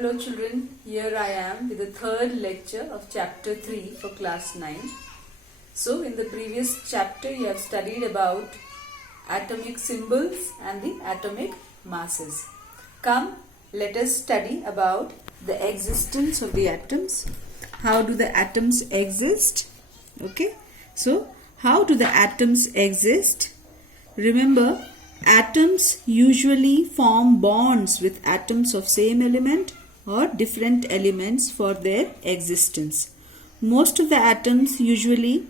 Hello children, here I am with the third lecture of chapter 3 for class 9. So in the previous chapter you have studied about atomic symbols and the atomic masses. Come, let us study about the existence of the atoms. How do the atoms exist? Okay, so how do the atoms exist? Remember, atoms usually form bonds with atoms of same element or different elements for their existence. Most of the atoms usually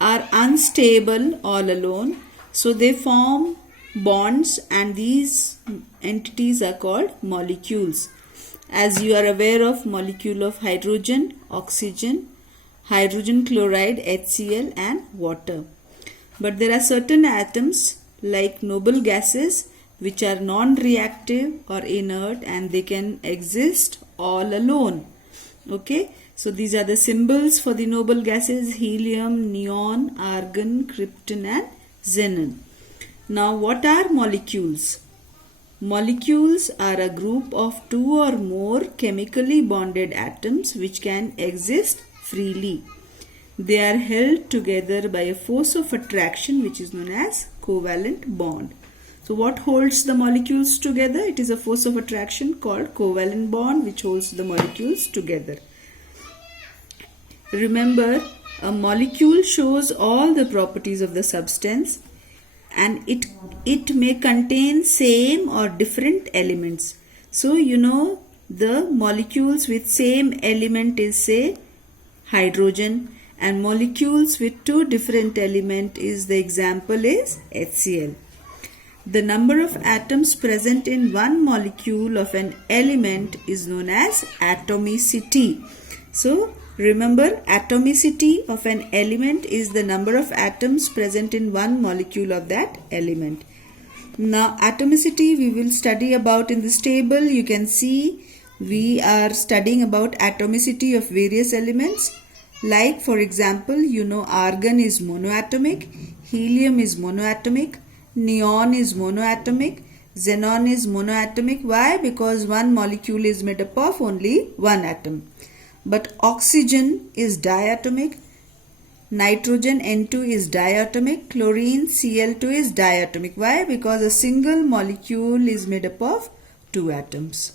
are unstable all alone, so they form bonds, and these entities are called molecules. As you are aware of molecule of hydrogen, oxygen, hydrogen chloride, HCl, and water. But there are certain atoms like noble gases which are non-reactive or inert, and they can exist all alone. Okay, so these are the symbols for the noble gases: helium, neon, argon, krypton, and xenon. Now what are molecules? Molecules are a group of two or more chemically bonded atoms which can exist freely. They are held together by a force of attraction which is known as covalent bond. So what holds the molecules together? It is a force of attraction called covalent bond which holds the molecules together. Remember, a molecule shows all the properties of the substance, and it may contain same or different elements. So you know the molecules with same element is, say, hydrogen, and molecules with two different elements is, the example is HCl. The number of atoms present in one molecule of an element is known as atomicity. So remember, atomicity of an element is the number of atoms present in one molecule of that element. Now atomicity we will study about in this table. You can see we are studying about atomicity of various elements. Like for example, you know argon is monoatomic, helium is monoatomic, neon is monoatomic, xenon is monoatomic. Why? Because one molecule is made up of only one atom. But oxygen is diatomic, nitrogen N2 is diatomic, chlorine Cl2 is diatomic. Why? Because a single molecule is made up of two atoms.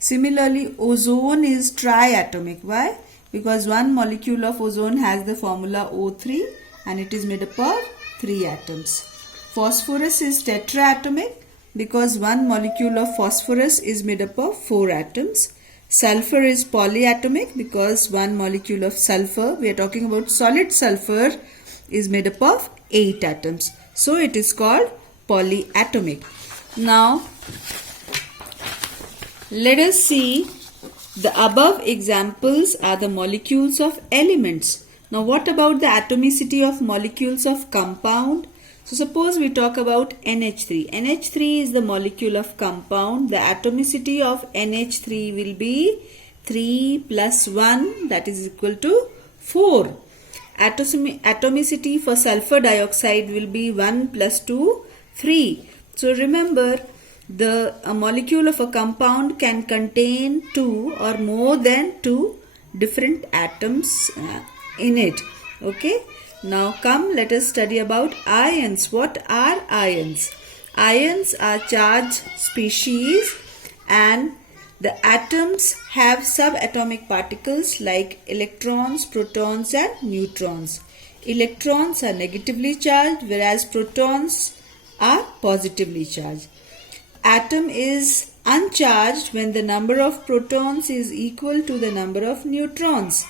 Similarly, ozone is triatomic. Why? Because one molecule of ozone has the formula O3 and it is made up of 3 atoms. Phosphorus is tetraatomic because one molecule of phosphorus is made up of 4 atoms. Sulfur is polyatomic because one molecule of sulfur, we are talking about solid sulfur, is made up of 8 atoms. So it is called polyatomic. Now let us see. The above examples are the molecules of elements. Now what about the atomicity of molecules of compound? So suppose we talk about NH3. NH3 is the molecule of compound. The atomicity of NH3 will be 3 plus 1, that is equal to 4. Atomicity for sulfur dioxide will be 1 plus 2, 3. So remember, a molecule of a compound can contain 2 or more than 2 different atoms in it. Okay. Now come, let us study about ions. What are ions? Ions are charged species, and the atoms have subatomic particles like electrons, protons, and neutrons. Electrons are negatively charged, whereas protons are positively charged. Atom is uncharged when the number of protons is equal to the number of neutrons.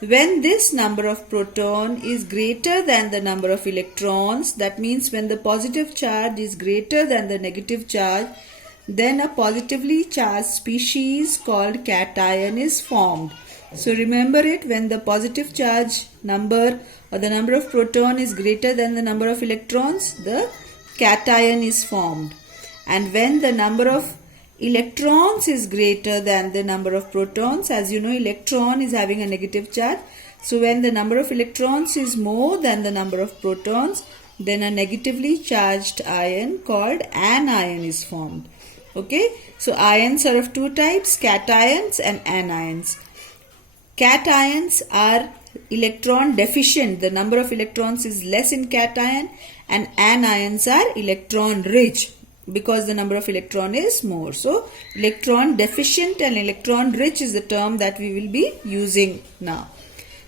When this number of proton is greater than the number of electrons, that means when the positive charge is greater than the negative charge, then a positively charged species called cation is formed. So remember it, when the positive charge number or the number of proton is greater than the number of electrons, the cation is formed. And when the number of electrons is greater than the number of protons, as you know, electron is having a negative charge. So when the number of electrons is more than the number of protons, then a negatively charged ion called anion is formed. Okay, so ions are of two types, cations and anions. Cations are electron deficient. The number of electrons is less in cation, and anions are electron rich because the number of electron is more. So electron deficient and electron rich is the term that we will be using now.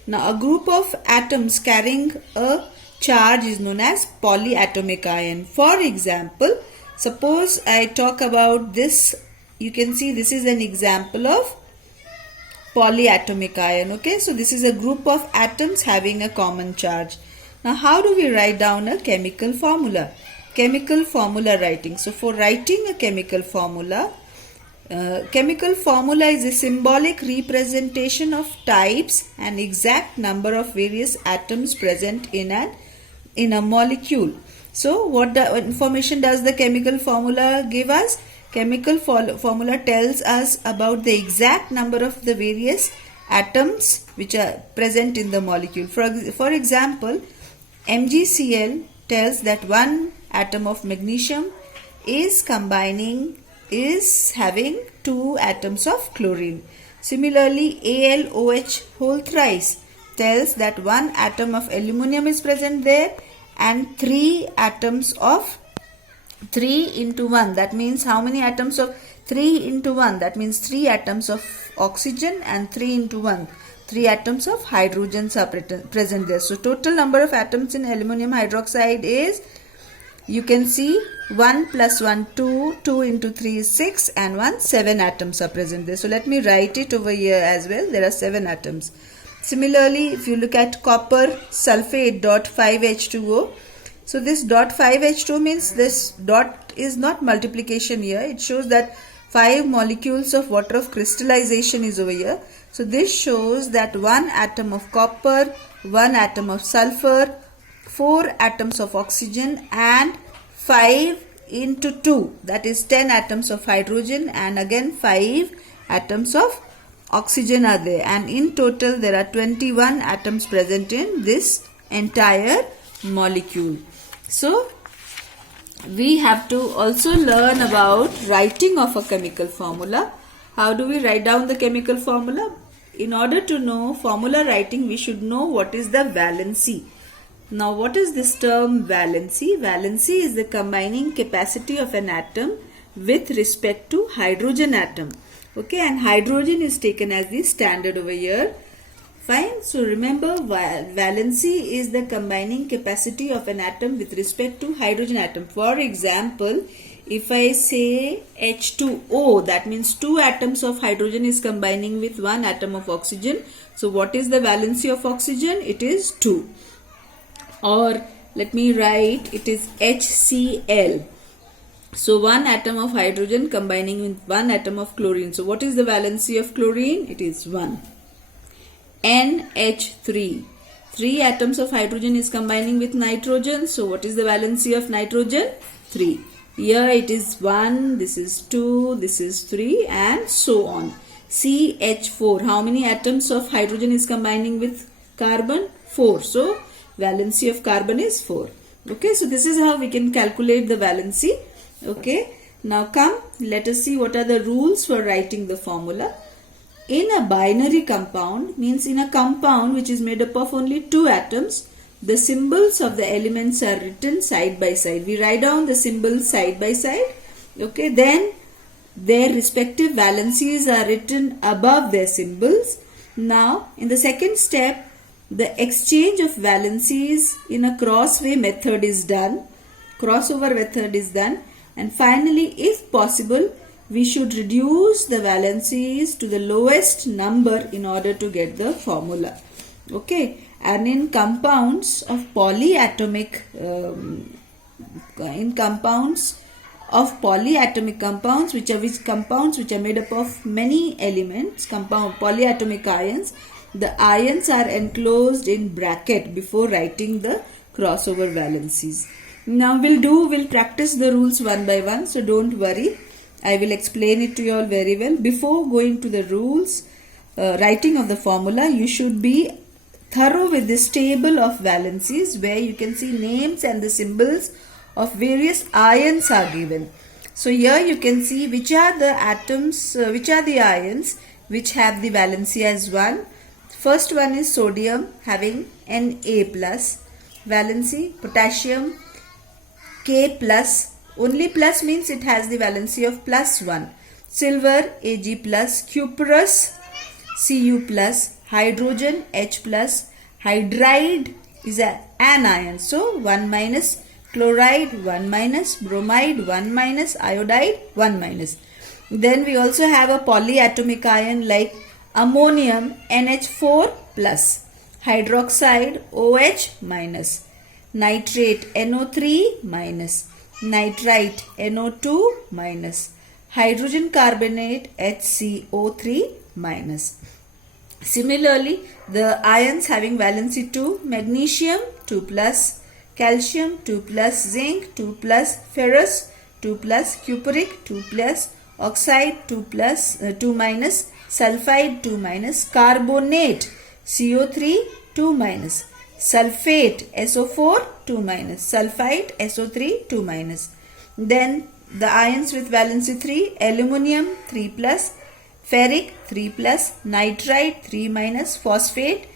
Now a group of atoms carrying a charge is known as polyatomic ion. For example, suppose I talk about this, you can see this is an example of polyatomic ion. Okay, so this is a group of atoms having a common charge. Now how do we write down a chemical formula? Chemical formula writing. So for writing a chemical formula is a symbolic representation of types and exact number of various atoms present in a molecule. So what information does the chemical formula give us? Chemical formula tells us about the exact number of the various atoms which are present in the molecule. For example, MgCl tells that one atom of magnesium is having 2 atoms of chlorine. Similarly, AlOH whole thrice tells that 1 atom of aluminum is present there and 3 atoms of 3 into 1. That means how many atoms of 3 into 1? That means 3 atoms of oxygen and 3 into 1. 3 atoms of hydrogens are present there. So total number of atoms in aluminum hydroxide is, you can see 1 plus 1 2, 2 into 3 is 6 and 1 7 atoms are present there. So let me write it over here as well. There are 7 atoms. Similarly, if you look at copper sulfate dot 5H2O. So this dot 5H2 means this dot is not multiplication here. It shows that 5 molecules of water of crystallization is over here. So this shows that 1 atom of copper, 1 atom of sulfur, 4 atoms of oxygen and 5 into 2, that is 10 atoms of hydrogen and again 5 atoms of oxygen are there, and in total there are 21 atoms present in this entire molecule. So we have to also learn about writing of a chemical formula. How do we write down the chemical formula? In order to know formula writing, we should know what is the valency. Now what is this term valency? Valency is the combining capacity of an atom with respect to hydrogen atom. Okay, and hydrogen is taken as the standard over here. Fine. So remember, valency is the combining capacity of an atom with respect to hydrogen atom. For example, if I say H2O, that means 2 atoms of hydrogen is combining with 1 atom of oxygen. So what is the valency of oxygen? It is 2. Or let me write, it is HCl. So 1 atom of hydrogen combining with 1 atom of chlorine. So what is the valency of chlorine? It is 1. NH3. 3 atoms of hydrogen is combining with nitrogen. So what is the valency of nitrogen? 3. Here it is 1, this is 2, this is 3 and so on. CH4. How many atoms of hydrogen is combining with carbon? 4. So valency of carbon is 4. Okay, so this is how we can calculate the valency. Okay, now come, let us see what are the rules for writing the formula. In a binary compound, means in a compound which is made up of only 2 atoms, the symbols of the elements are written side by side. We write down the symbols side by side. Okay, then their respective valencies are written above their symbols. Now, in the second step, the exchange of valencies in a crossover method is done. And finally, if possible, we should reduce the valencies to the lowest number in order to get the formula. Okay, and in compounds of polyatomic compounds, which are made up of many elements, polyatomic ions, the ions are enclosed in bracket before writing the crossover valencies. Now we'll practice the rules one by one, so don't worry. I will explain it to you all very well. Before going to the rules, writing of the formula, you should be thorough with this table of valencies where you can see names and the symbols of various ions are given. So here you can see which are the atoms, which are the ions which have the valency as 1. First one is sodium having Na plus valency, potassium K plus, only plus means it has the valency of plus 1. Silver Ag plus, cuprous Cu plus, hydrogen H plus, hydride is an ion, so 1 minus, chloride 1 minus, bromide 1 minus, iodide 1 minus. Then we also have a polyatomic ion like ammonium NH4 plus, hydroxide OH minus, nitrate NO3 minus, nitrite NO2 minus, hydrogen carbonate HCO3 minus. Similarly, the ions having valency 2, magnesium 2 plus, calcium 2 plus, zinc 2 plus, ferrous 2 plus, cupric 2 plus, oxide 2 plus, 2 minus, sulfide 2 minus, carbonate CO3 2 minus, sulfate SO4 2 minus, sulfite SO3 2 minus. Then the ions with valency 3, aluminium 3 plus, ferric 3 plus, nitrite 3 minus, phosphate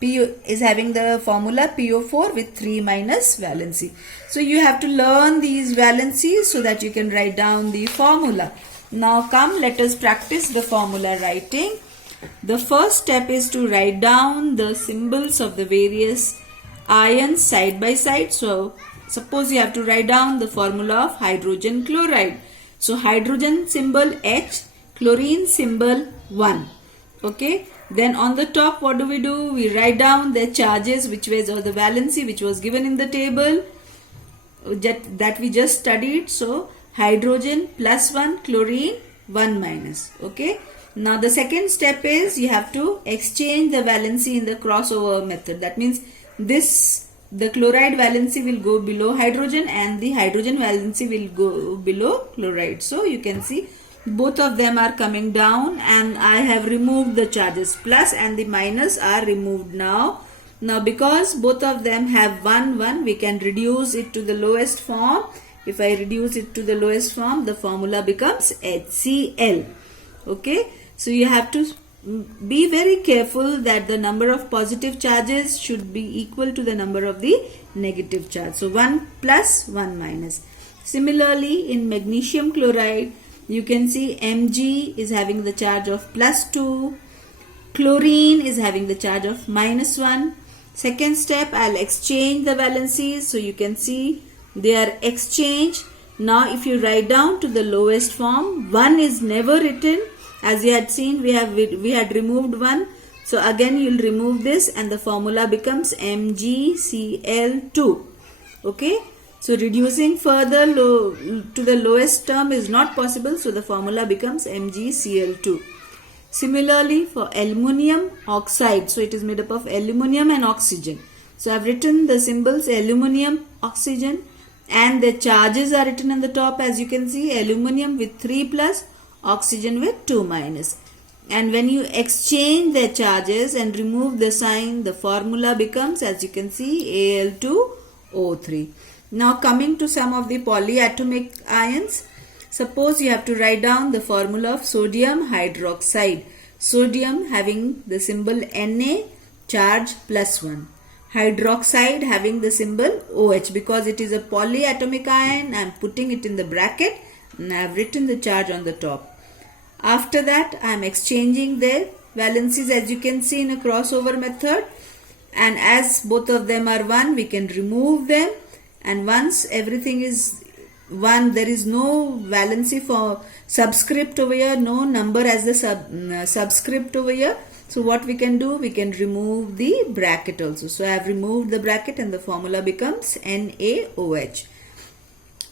PO is having the formula PO4 with 3 minus valency. So you have to learn these valencies so that you can write down the formula. Now come, let us practice the formula writing. The first step is to write down the symbols of the various ions side by side. So suppose you have to write down the formula of hydrogen chloride. So hydrogen symbol H, chlorine symbol 1. Okay. Then on the top, what do? We write down the charges which was, or the valency which was given in the table that we just studied. So hydrogen plus 1, chlorine 1 minus. Okay. Now the second step is you have to exchange the valency in the crossover method. That means the chloride valency will go below hydrogen and the hydrogen valency will go below chloride. So you can see both of them are coming down, and I have removed the charges. Plus and the minus are removed now. Now because both of them have 1, 1, we can reduce it to the lowest form. If I reduce it to the lowest form, the formula becomes HCl. Okay. So you have to be very careful that the number of positive charges should be equal to the number of the negative charge. So 1 plus 1 minus. Similarly, in magnesium chloride, you can see Mg is having the charge of plus 2. Chlorine is having the charge of minus 1. Second step, I'll exchange the valencies. So you can see they are exchanged. Now if you write down to the lowest form, 1 is never written. As you had seen, we had removed 1. So again you will remove this and the formula becomes MgCl2. Okay. So reducing further to the lowest term is not possible. So the formula becomes MgCl2. Similarly for aluminium oxide. So it is made up of aluminium and oxygen. So I have written the symbols aluminium, oxygen, and the charges are written on the top. As you can see, aluminium with 3 plus, oxygen with 2 minus. And when you exchange the charges and remove the sign, the formula becomes, as you can see, Al2O3. Now coming to some of the polyatomic ions. Suppose you have to write down the formula of sodium hydroxide. Sodium having the symbol Na, charge plus 1. Hydroxide having the symbol OH. Because it is a polyatomic ion, I am putting it in the bracket and I have written the charge on the top. After that, I am exchanging their valencies, as you can see, in a crossover method. And as both of them are 1, we can remove them. And once everything is 1, there is no valency for subscript over here, no number as the subscript over here. So what we can do, we can remove the bracket also. So I have removed the bracket and the formula becomes NaOH.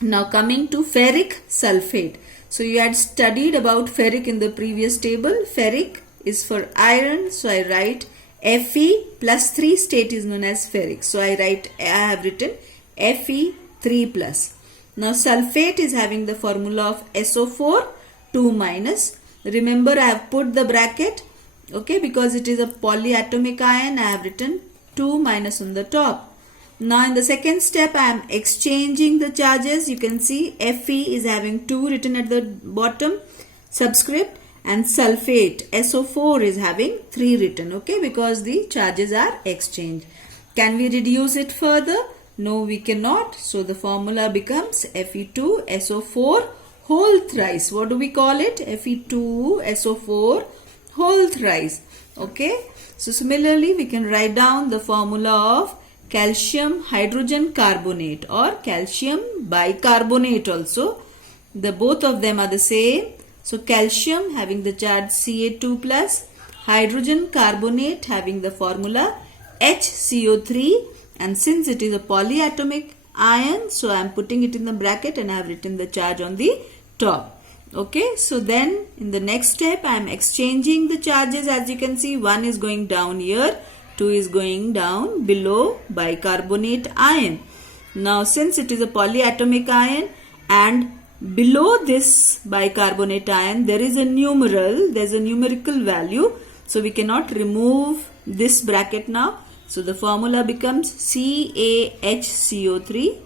Now coming to ferric sulfate. So you had studied about ferric in the previous table. Ferric is for iron. So I write Fe plus 3 state is known as ferric. So I have written Fe3 plus. Now sulfate is having the formula of SO4 2 minus. Remember, I have put the bracket, okay, because it is a polyatomic ion. I have written 2 minus on the top. Now in the second step I am exchanging the charges. You can see Fe is having 2 written at the bottom subscript, and sulfate SO4 is having 3 written, okay, because the charges are exchanged. Can we reduce it further? No, we cannot. So the formula becomes Fe2SO4 whole thrice. What do we call it? Fe2SO4 whole thrice. Okay. So similarly, we can write down the formula of calcium hydrogen carbonate or calcium bicarbonate also. The both of them are the same. So calcium having the charge Ca2 plus, hydrogen carbonate having the formula HCO3, and since it is a polyatomic ion, so I am putting it in the bracket and I have written the charge on the top. Okay, so then in the next step I am exchanging the charges. As you can see, 1 is going down here, 2 is going down below bicarbonate ion. Now since it is a polyatomic ion and below this bicarbonate ion there is a numeral, there is a numerical value, so we cannot remove this bracket now. So the formula becomes CaHCO3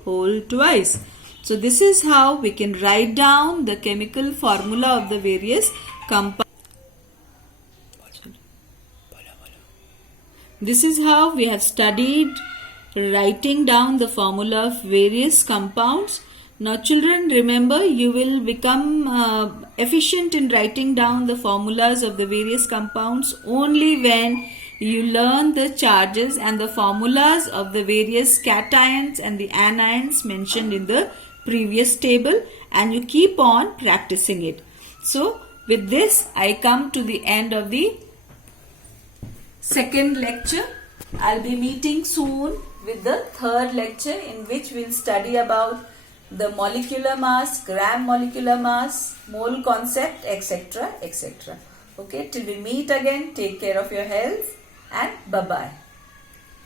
whole twice. So this is how we can write down the chemical formula of the various compounds. This is how we have studied writing down the formula of various compounds. Now children, remember, you will become efficient in writing down the formulas of the various compounds only when you learn the charges and the formulas of the various cations and the anions mentioned in the previous table, and you keep on practicing it. So with this I come to the end of the second lecture. I'll be meeting soon with the third lecture, in which we'll study about the molecular mass, gram molecular mass, mole concept, etc. etc. Okay, till we meet again, take care of your health and bye-bye.